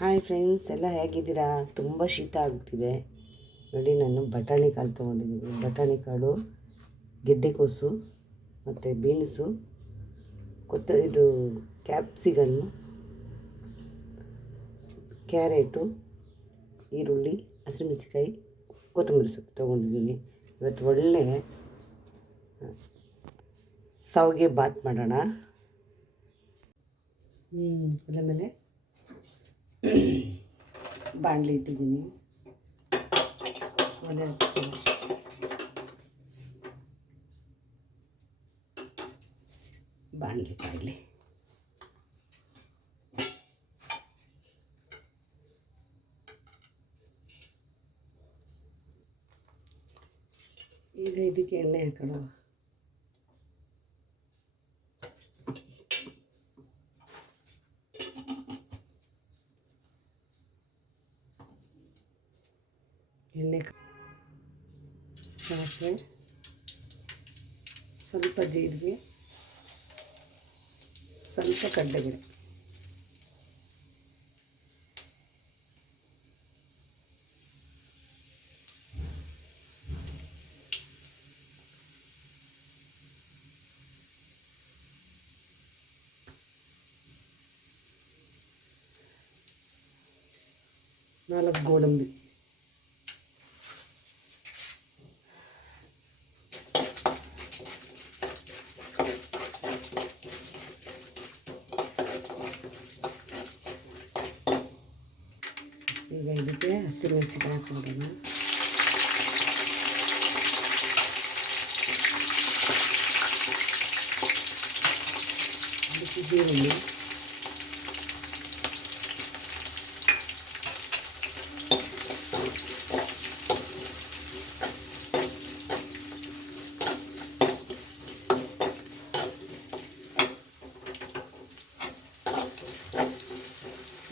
Hi friends, ಎಲ್ಲ ಹೇಗಿದ್ದೀರಾ? ತುಂಬ ಶೀತ ಆಗಿಬಿಟ್ಟಿದೆ ನೋಡಿ. ನಾನು ಬಟಾಣಿ ಕಾಳು ತೊಗೊಂಡಿದ್ದೀನಿ. ಬಟಾಣಿ ಕಾಳು, ಗೆಡ್ಡೆಕೋಸು ಮತ್ತು ಬೀನ್ಸು, ಇದು ಕ್ಯಾಪ್ಸಿಕನ್ನು, ಕ್ಯಾರೆಟು, ಈರುಳ್ಳಿ, ಹಸಿಮೆಣಸಿಕಾಯಿ, ಕೊತ್ತಂಬರಿ ಸೊಪ್ಪು ತೊಗೊಂಡಿದ್ದೀನಿ. ಇವತ್ತು ಒಳ್ಳೆ ಶಾವಿಗೆ ಬಾತ್ ಮಾಡೋಣ. ಆಮೇಲೆ ಬಾಣಲಿ ಇಟ್ಟಿದ್ದೀನಿ. ಒಲೆ ಹಚ್ತೀನಿ. ಬಾಣಲಿ ಕಾಡಲಿ. ಈಗ ಇದಕ್ಕೆ ಎಣ್ಣೆ ಹಾಕೋಣ. ಎಣ್ಣೆ, ಸಾಸಿವೆ, ಸ್ವಲ್ಪ ಜೀರಿಗೆ, ಸ್ವಲ್ಪ ಕಡಲೆಬೇಳೆ, ನಾಲ್ಕು ಗೋಡಂಬಿ, ಈಗ ಇದಕ್ಕೆ ಹಸಿಮೆಣಸಿಕಾಯಿ ಹಾಕೋಣ. ಅದಕ್ಕೆ ಈರುಳ್ಳಿ,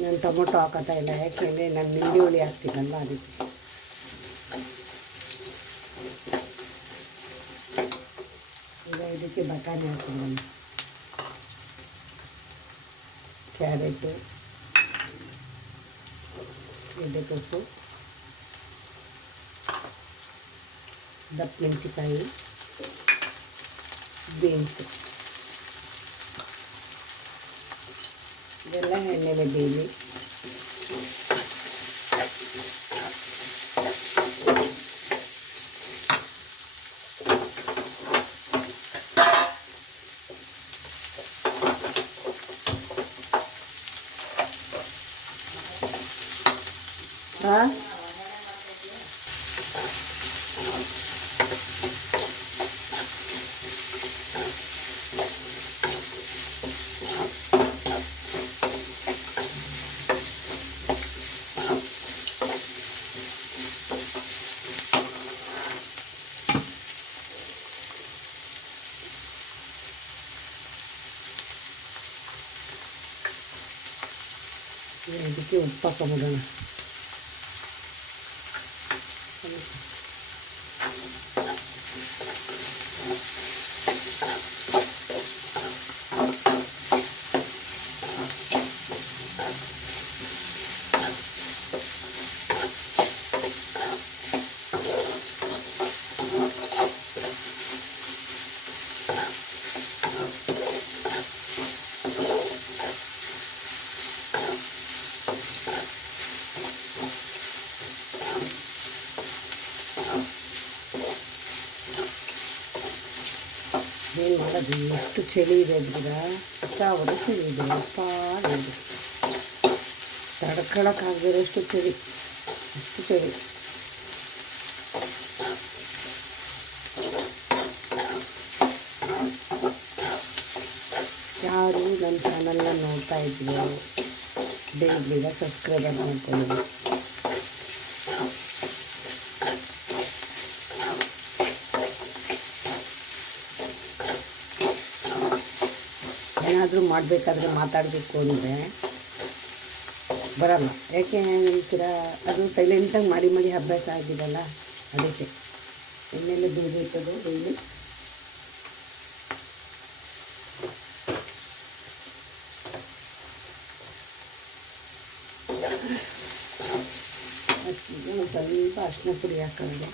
ನಾನು ಟೊಮೊಟೊ ಹಾಕೋತಾ ಇಲ್ಲ, ಯಾಕೆಂದರೆ ನಾನು ನಿಂಬೆ ಹುಳಿ ಹಾಕ್ತೀನಲ್ಲ ಅದಕ್ಕೆ. ಈಗ ಇದಕ್ಕೆ ಬಟಾಣಿ ಹಾಕೋಣ. ಕ್ಯಾರೆಟು, ಗೆಡ್ಡೆಕೋಸು, ದಪ್ಪ ಮೆಣಸಿಕಾಯಿ, ಬೀನ್ಸು ಇದೆಲ್ಲ ಎಣ್ಣೆಲೆ ಬೇಯಿ. ಹಾಂ, ಇದಕ್ಕೆ ಉಪ್ಪು ಹಾಕೊಂಬಿಡೋಣ. ಏನು ಮಾಡೋದು, ಎಷ್ಟು ಚಳಿ ಇದೆ ಅಂದ್ರೆ ಸಿಕ್ಕಾಬರೋ ಚಳಿ ಇದೆ. ಅಪ್ಪ ಇದೆ, ತಡ್ಕೊಳಕ್ಕಾಗದಿರೋಷ್ಟು ಚಳಿ, ಅಷ್ಟು ಚಳಿ. ಯಾರು ನನ್ನ ಚಾನಲ್ನ ನೋಡ್ತಾ ಇದ್ವಿ, ಬೇಗ ಸಬ್ಸ್ಕ್ರೈಬರ್ ಮಾಡ್ಕೊಳ್ಳಿ. ಏನಾದರೂ ಮಾಡಬೇಕಾದ್ರೆ ಮಾತಾಡಬೇಕು ಅಂದರೆ ಬರಲ್ಲ. ಯಾಕೆ ಹೇಳ್ತೀರಾ? ಅದು ಸೈಲೆಂಟಾಗಿ ಮಾಡಿ ಅಭ್ಯಾಸ ಆಗಿದಲ್ಲ, ಅದಕ್ಕೆ. ಎಣ್ಣೆಲ್ಲ ಬೇಯಿಸೋದು ಡೈಲಿ. ಅಕ್ಕಿಗೆ ಒಂದು ಸ್ವಲ್ಪ ಅರಿಶಿನ ಪುಡಿ ಹಾಕೋದು.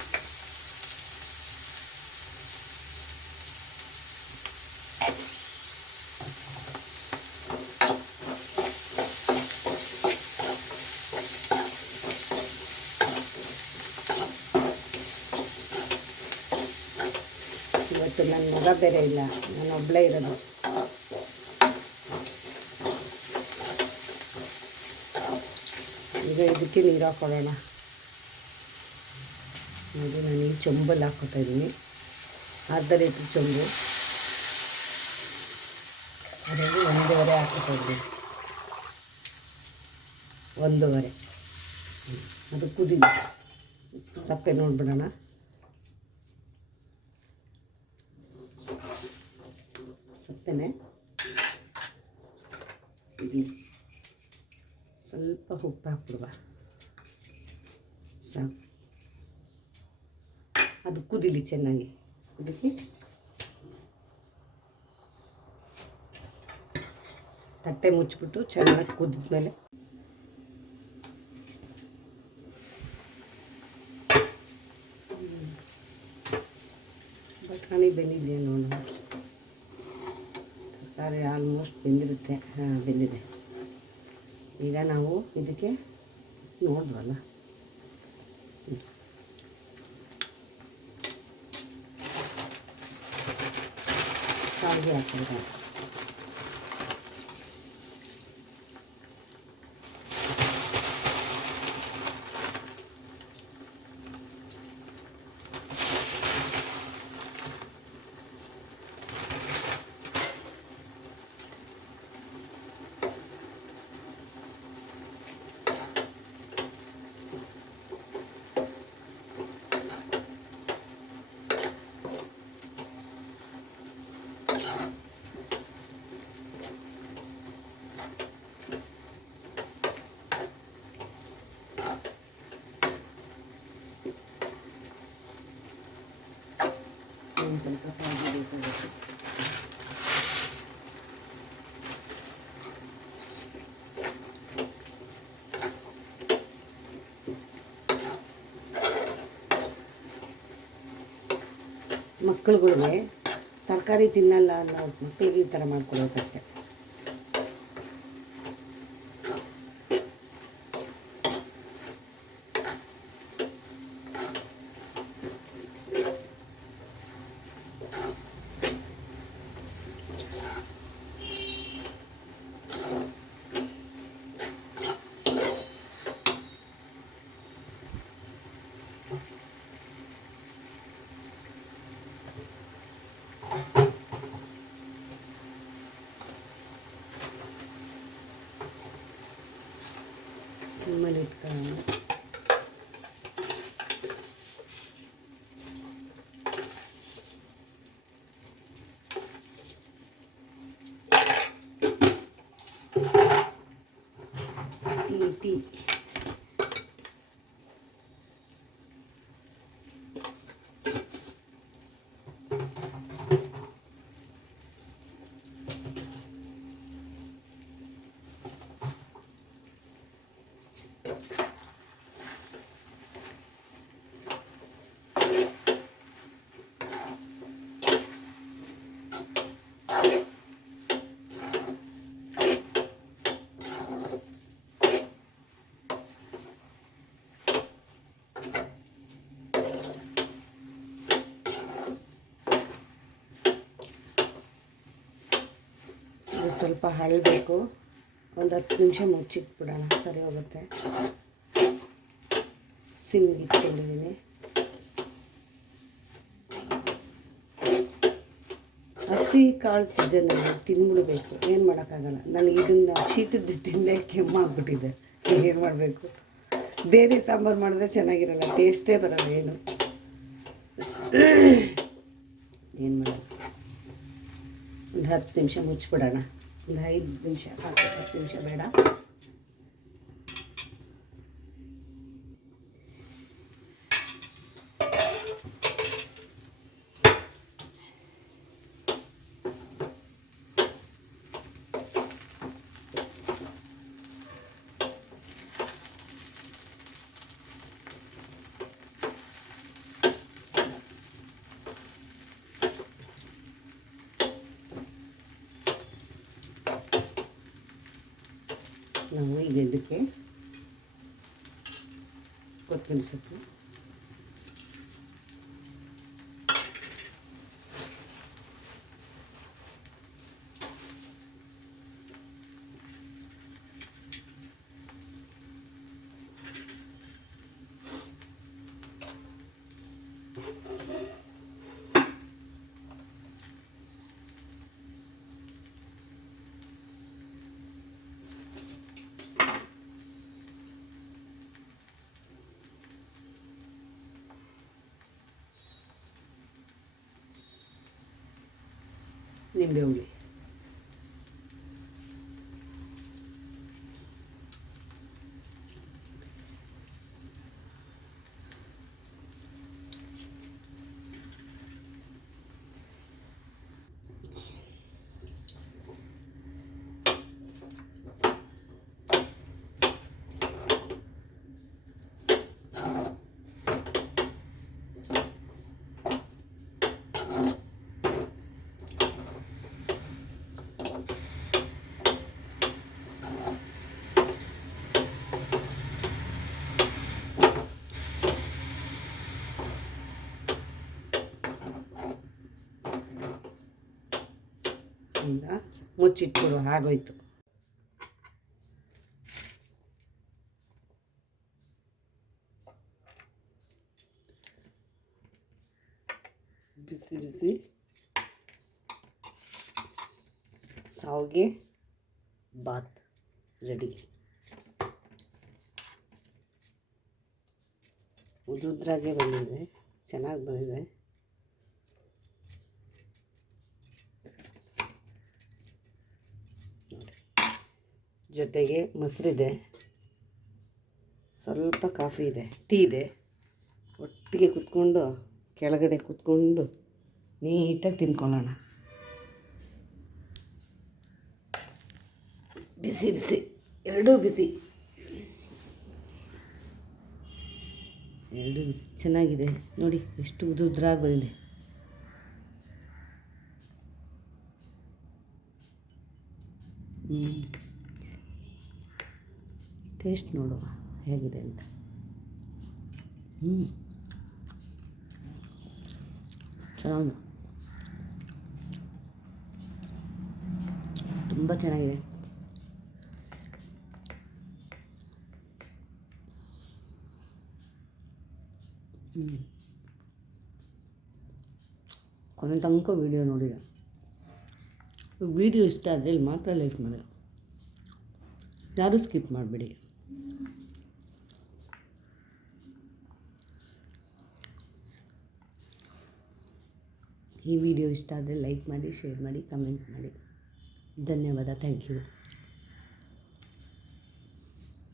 ಇವತ್ತು ನನ್ನ ಮಗ ಬೇರೆ ಇಲ್ಲ, ನಾನು ಒಬ್ಬಳೇ ಇರೋದು. ಈಗ ಇದಕ್ಕೆ ನೀರು ಹಾಕ್ಕೊಳ್ಳೋಣ. ನೋಡಿ, ನಾನು ಈ ಚೊಂಬಲ್ಲಿ ಹಾಕ್ಕೊತಾ ಇದ್ದೀನಿ, ಅರ್ಧ ಲೀಟ್ರ್ ಚೊಂಬು. ಅದರಲ್ಲಿ 1.5 ಹಾಕ್ಕೊತಾ ಇದ್ದೀನಿ, 1.5. ಅದು ಕುದಿಲಿ. ಸಪ್ಪೆ ನೋಡ್ಬಿಡೋಣ. ಸಪ್ಪೆನೆ ಕುದಿ. ಸ್ವಲ್ಪ ಉಪ್ಪು ಹಾಕ್ಬಿಡುವ, ಸಾಕು. ಅದು ಕುದಿಲಿ ಚೆನ್ನಾಗಿ. ಕುದಿಸಿ ತಟ್ಟೆ ಮುಚ್ಚಿಬಿಟ್ಟು ಚೆನ್ನಾಗಿ ಕುದಿದ್ಮೇಲೆ ಬಟಾಣಿ ಬೆಂದಿದೆ ನೋಡೋಣ. ತರಕಾರಿ ಆಲ್ಮೋಸ್ಟ್ ಬೆಂದಿರುತ್ತೆ. ಹಾಂ, ಬೆಂದಿದೆ. ಈಗ ನಾವು ಇದಕ್ಕೆ ನೋಡಿದ್ವಲ್ಲ, ಶಾವಿಗೆ ಹಾಕಿದ್ರೆ ಒಂದು ಸ್ವಲ್ಪ ಶಾವಿಗೆ ಬೇಕಾಗುತ್ತೆ. ಮಕ್ಕಳುಗಳಿಗೆ ತರಕಾರಿ ತಿನ್ನಲ್ಲ ಅನ್ನೋ ಮಕ್ಕಳಿಗೆ ಈ ಥರ ಮಾಡ್ಕೊಡ್ಬೇಕಷ್ಟೆ. ಸಿಮ್ಮಲ್ಲಿ ಇಟ್ಕೊಳ್ಳೋಣ. ಟೀ ಸ್ವಲ್ಪ ಹಳಬೇಕು. ಒಂದು 10 ನಿಮಿಷ ಮುಚ್ಚಿಟ್ಬಿಡೋಣ, ಸರಿ ಹೋಗುತ್ತೆ. ಸಿಮ್ಗೆ ಇಟ್ಕೊಂಡಿದ್ದೀನಿ. ಹಸಿ ಕಾಳು ಸೀಸನಲ್ಲಿ ತಿಂದ್ಬಿಡ್ಬೇಕು, ಏನು ಮಾಡೋಕ್ಕಾಗಲ್ಲ. ನನಗೆ ಇದನ್ನು ಶೀತದ ತಿಂದೆ ಕೆಮ್ಮಾಗ್ಬಿಟ್ಟಿದೆ. ಏನು ಮಾಡಬೇಕು? ಬೇರೆ ಸಾಂಬಾರು ಮಾಡಿದ್ರೆ ಚೆನ್ನಾಗಿರಲ್ಲ, ಟೇಸ್ಟೇ ಬರಲ್ಲ. ಏನು ಮಾಡೋದು? ಒಂದು 10 ನಿಮಿಷ ಮುಚ್ಚಿಬಿಡೋಣ. ಒಂದು 5 ನಿಮಿಷ ಸಾಕು, 10 ನಿಮಿಷ ಬೇಡ. ನಾವು ಈಗ ಇದಕ್ಕೆ ಕೊತ್ತಂಬರಿ ಸೊಪ್ಪು, ನಿಂಬೆ ಹುಳಿ, ಈಗ ಮುಚ್ಚಿಟ್ಕೊಡು, ಆಗೋಯ್ತು. ಬಿಸಿ ಬಿಸಿ ಶಾವಿಗೆ ಬಾತ್ ರೆಡಿ. ಉದುದ್ರಾಗೆ ಬಂದಿದೆ, ಚೆನ್ನಾಗಿ ಬಂದಿದೆ. ಜೊತೆಗೆ ಮೊಸರಿದೆ, ಸ್ವಲ್ಪ ಕಾಫಿ ಇದೆ, ಟೀ ಇದೆ. ಒಟ್ಟಿಗೆ ಕುತ್ಕೊಂಡು ಕೆಳಗಡೆ ಕುತ್ಕೊಂಡು ನೀಟಾಗಿ ತಿನ್ಕೊಳ್ಳೋಣ. ಬಿಸಿ ಬಿಸಿ, ಎರಡೂ ಬಿಸಿ, ಎರಡೂ ಬಿಸಿ. ಚೆನ್ನಾಗಿದೆ ನೋಡಿ, ಎಷ್ಟು ಉದುದ್ರಾಗಿ ಬಂದಿದೆ. ಟೇಸ್ಟ್ ನೋಡುವ ಹೇಗಿದೆ ಅಂತ. ಚೆನ್ನಾಗಿ, ತುಂಬ ಚೆನ್ನಾಗಿದೆ. ಕೊನೆ ತನಕ ವೀಡಿಯೋ ನೋಡಿದ. ವೀಡಿಯೋ ಇಷ್ಟ ಆದರೆ ಇಲ್ಲಿ ಮಾತ್ರ ಲೈಕ್ ಮಾಡಿ, ಯಾರೂ ಸ್ಕಿಪ್ ಮಾಡಬೇಡಿ. ಈ ವಿಡಿಯೋ ಇಷ್ಟ ಆದರೆ ಲೈಕ್ ಮಾಡಿ, ಶೇರ್ ಮಾಡಿ, ಕಮೆಂಟ್ ಮಾಡಿ. ಧನ್ಯವಾದ, ಥ್ಯಾಂಕ್ ಯು.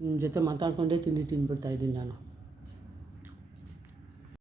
ನಿಮ್ಮ ಜೊತೆ ಮಾತಾಡ್ಕೊಂಡೇ ತಿಂಡಿ ತಿಂದ್ಬಿಡ್ತಾಯಿದ್ದೀನಿ ನಾನು.